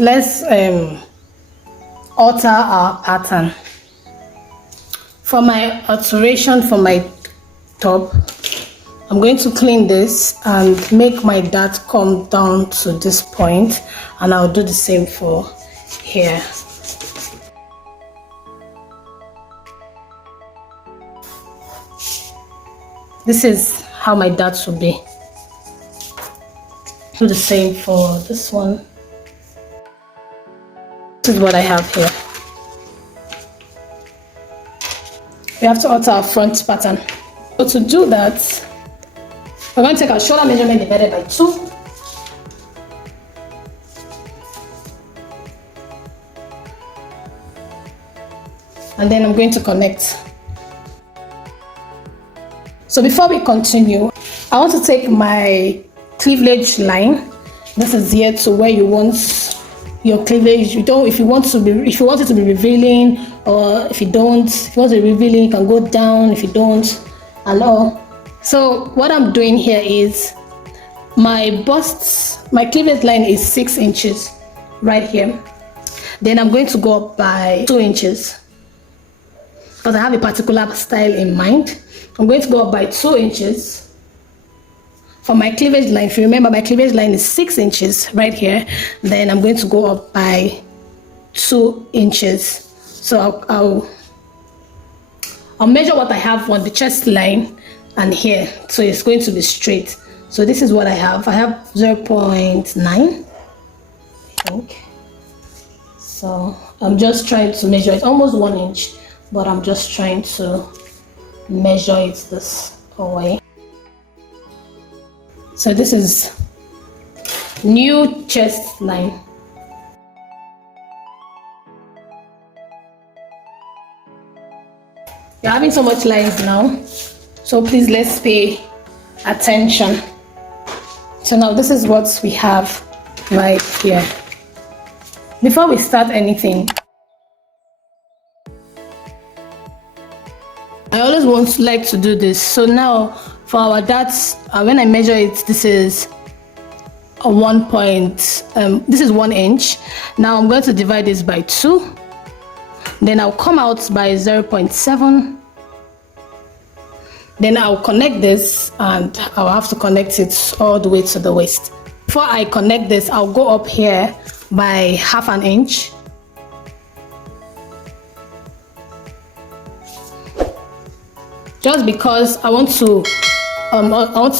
Let's alter our pattern. For my alteration for my top, I'm going to clean this and make my dart come down to this point, and I'll do the same for here. This is how my darts will be. Do the same for this one. This is what I have here. We have to alter our front pattern. So to do that, we're going to take our shoulder measurement divided by 2. And then I'm going to connect. So before we continue, I want to take my cleavage line. This is here to where you want your cleavage. If you want it to be revealing, or if you want to be revealing, you can go down. If you don't, and all. So what I'm doing here is my cleavage line is 6 inches right here. Then I'm going to go up by 2 inches because I have a particular style in mind. I'm going to go up by 2 inches for my cleavage line. If you remember, my cleavage line is 6 inches right here. Then I'm going to go up by 2 inches. So I'll measure what I have on the chest line and here. So it's going to be straight. So this is what I have. I have 0.9, I think. So I'm just trying to measure it, almost 1 inch, but I'm just trying to measure it this way. So this is new chest line. You're having so much lines now, so please let's pay attention. So now this is what we have right here. Before we start anything, I always like to do this. So now for our darts, when I measure it, this is a 1 inch. Now I'm going to divide this by 2. Then I'll come out by 0.7. Then I'll connect this, and I'll have to connect it all the way to the waist. Before I connect this, I'll go up here by 0.5 inch. Just because I want to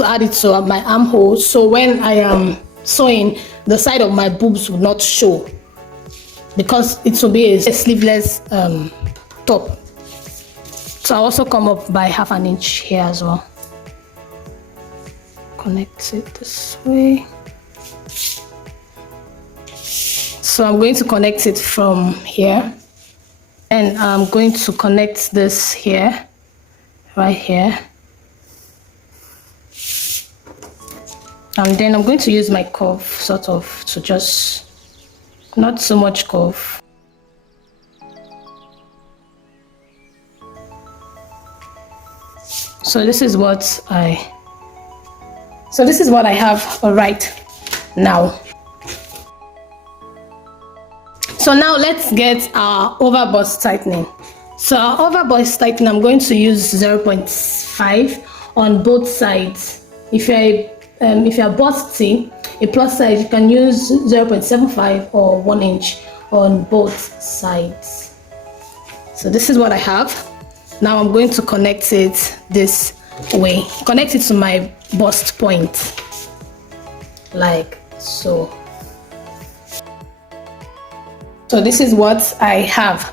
add it to my armhole, so when I am sewing, the side of my boobs will not show, because it will be a sleeveless top. So I also come up by 0.5 inch here as well. Connect it this way. So I'm going to connect it from here, and I'm going to connect this here, right here. And then I'm going to use my curve sort of to just, not so much curve. So this is what I have right now. So now let's get our overbust tightening. So our overbust tightening, I'm going to use 0.5 on both sides. If you're busty, a plus size, you can use 0.75 or 1 inch on both sides. So this is what I have. Now I'm going to connect it this way. Connect it to my bust point, like so. So this is what I have.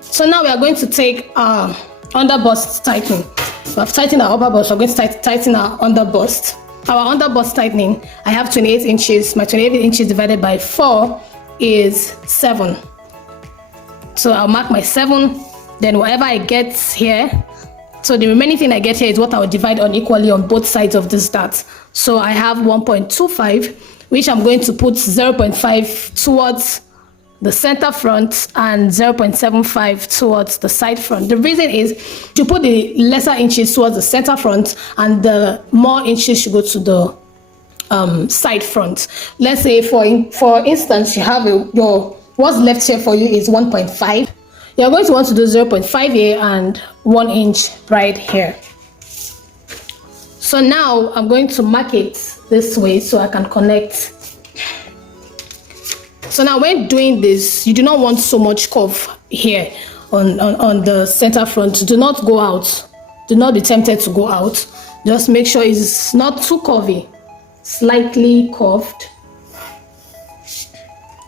So now we are going to take our underbust tightening. So I've tightened our overbust, we're going to tighten our underbust. Our underbust tightening, I have 28 inches. My 28 inches divided by 4 is 7. So I'll mark my 7, then whatever I get here, so the remaining thing I get here is what I'll divide unequally on both sides of this dart. So I have 1.25, which I'm going to put 0.5 towards the center front and 0.75 towards the side front. The reason is to put the lesser inches towards the center front and the more inches should go to the side front. Let's say for instance you have your what's left here for you is 1.5. You're going to want to do 0.5 here and 1 inch right here. So now I'm going to mark it this way so I can connect. So now when doing this, you do not want so much curve here on the center front. Do not go out. Do not be tempted to go out. Just make sure it's not too curvy. Slightly curved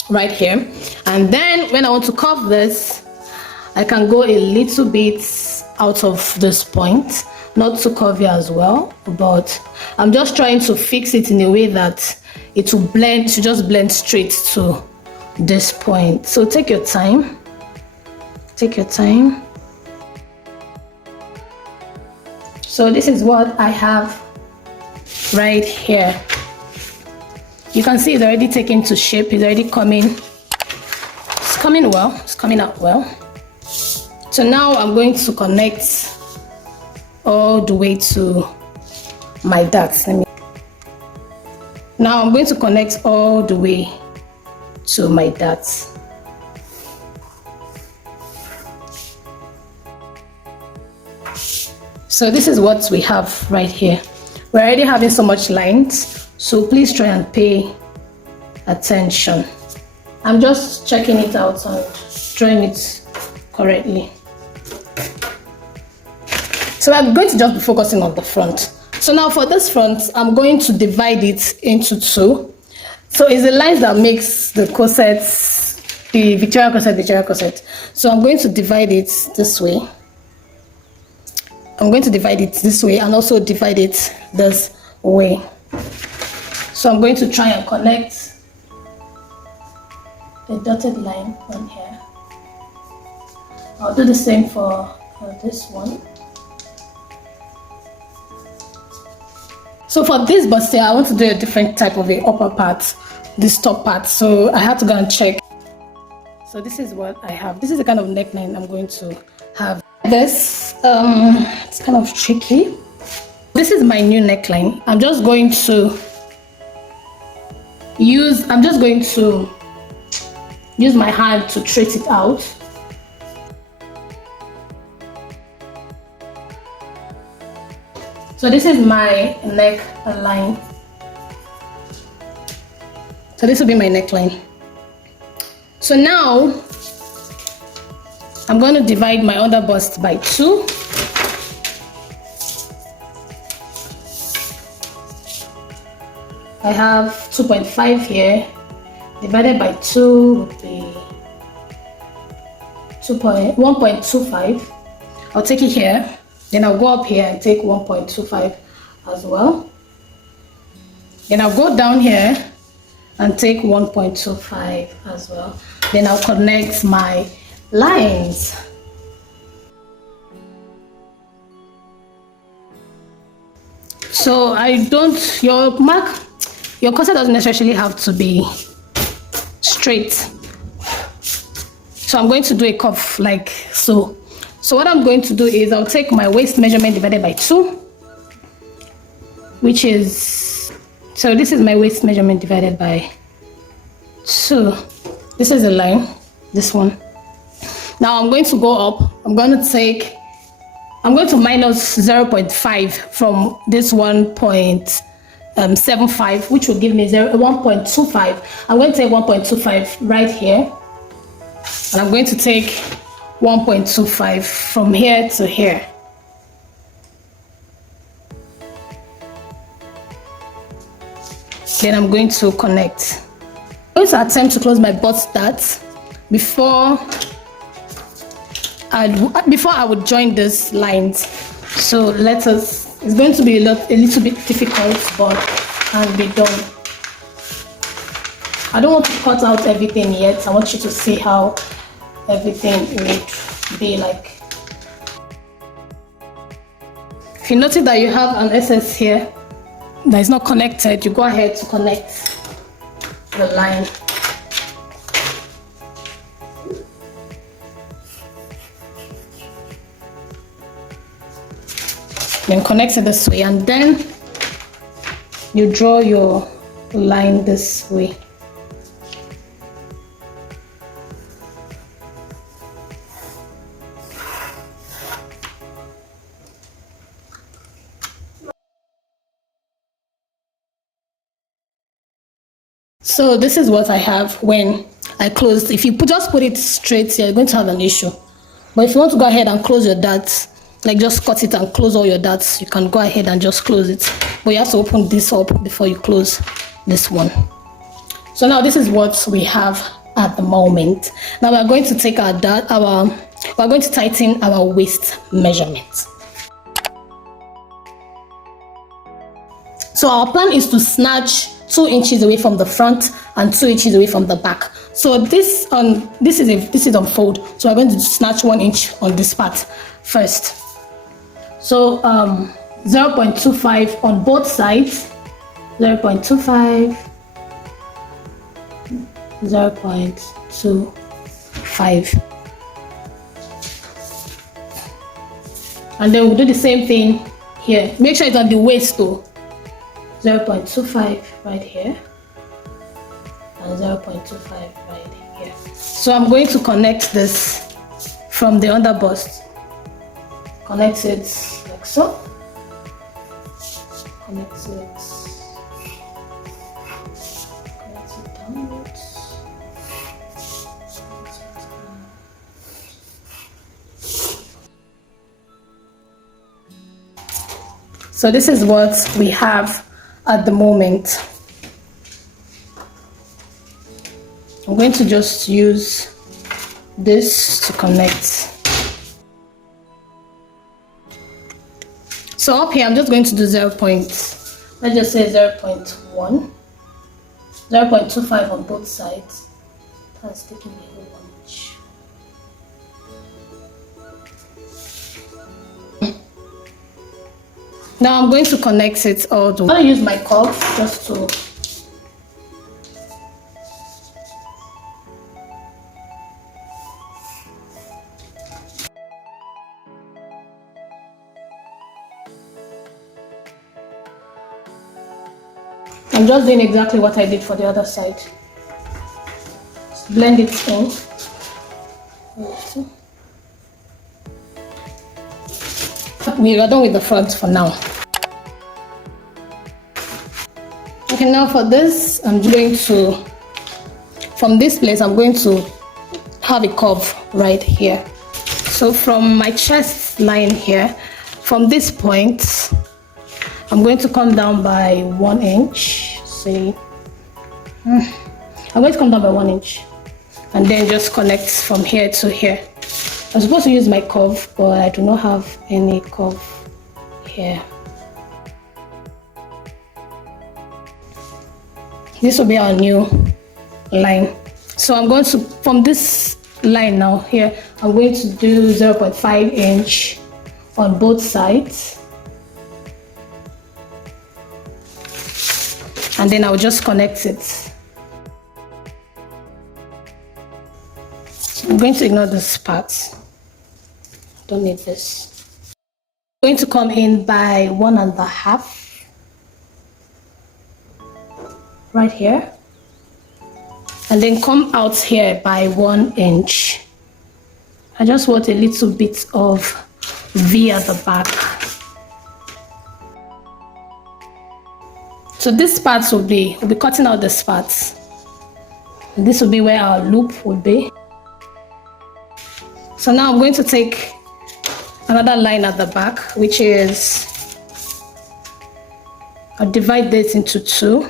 right here. And then when I want to curve this, I can go a little bit out of this point. Not too curvy as well, but I'm just trying to fix it in a way that it will blend, to just blend straight to this point. So take your time. Take your time. So this is what I have right here. You can see it's already taken to shape. It's already coming. It's coming well. It's coming out well. So now I'm going to connect all the way to my darts. Now I'm going to connect all the way to my darts. So this is what we have right here. We're already having so much lines, so please try and pay attention. I'm just checking it out and drawing it correctly. So I'm going to just be focusing on the front. So now for this front, I'm going to divide it into two. So it's the lines that makes the corsets, the Victorian corset. So I'm going to divide it this way. I'm going to divide it this way and also divide it this way. So I'm going to try and connect the dotted line on here. I'll do the same for this one. So for this bustier, I want to do a different type of a upper part, this top part. So I have to go and check. So this is what I have. This is the kind of neckline I'm going to have. This, it's kind of tricky. This is my new neckline. I'm just going to use my hand to trace it out. So this is my neckline. So this will be my neckline. So now I'm going to divide my underbust by 2. I have 2.5 here. Divided by 2 would be 1.25. I'll take it here. Then I'll go up here and take 1.25 as well. Then I'll go down here and take 1.25 as well. Then I'll connect my lines. So your corset doesn't necessarily have to be straight. So I'm going to do a curve like so. So what I'm going to do is I'll take my waist measurement divided by 2, which is, so this is my waist measurement divided by 2. This is the line, this one. Now I'm going to go up. I'm going to minus 0.5 from this 1.75, which will give me 1.25. I'm going to take 1.25 right here. And I'm going to take 1.25 from here to here. Then I'm going to connect. I'm going to attempt to close my butt darts before I would join these lines. So it's going to be a little bit difficult, but I'll be done. I don't want to cut out everything yet. I want you to see how everything would be like. If you notice that you have an SS here that is not connected, you go ahead to connect the line. then connect it this way, and then you draw your line this way. So this is what I have when I closed. If you just put it straight, you're going to have an issue. But if you want to go ahead and close your darts, like just cut it and close all your darts, you can go ahead and just close it. But you have to open this up before you close this one. So now this is what we have at the moment. Now we're going to take we're going to tighten our waist measurement. So our plan is to snatch 2 inches away from the front and 2 inches away from the back. So this is on fold. So we're going to snatch 1 inch on this part first. So 0.25 on both sides. 0.25. 0.25. And then we'll do the same thing here. Make sure it's on the waist though. 0.25 right here and 0.25 right here. So I'm going to connect this from the underbust. Connect it like so. Connect it downwards. So this is what we have at the moment. I'm going to just use this to connect. So up here I'm just going to do let's just say 0.1, 0.25 on both sides. That's taking me a whole bunch. Now I'm going to connect it all the way. I'm going to use my curve just to I'm just doing exactly what I did for the other side. Just blend it in. We are done with the front for now. Okay, now for this, I'm going to, from this place, I'm going to have a curve right here. So from my chest line here, from this point, I'm going to come down by 1 inch. See, I'm going to come down by 1 inch and then just connect from here to here. I'm supposed to use my curve, but I do not have any curve here. This will be our new line. So I'm going to, from this line now here, I'm going to do 0.5 inch on both sides. And then I'll just connect it. I'm going to ignore this part. Don't need this. I'm going to come in by 1.5 right here, and then come out here by 1 inch. I just want a little bit of V at the back. So this part we'll be cutting out this part. And this will be where our loop would be. So now I'm going to take another line at the back, which is, I'll divide this into 2,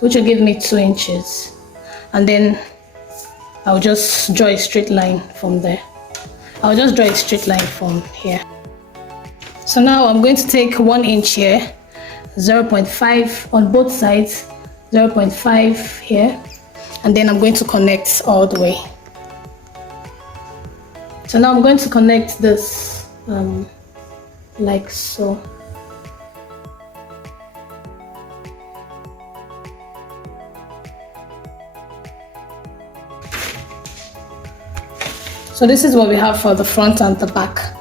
which will give me 2 inches. And then I'll just draw a straight line from there. I'll just draw a straight line from here. So now I'm going to take 1 inch here, 0.5 on both sides, 0.5 here, and then I'm going to connect all the way. So now I'm going to connect this like so. So this is what we have for the front and the back.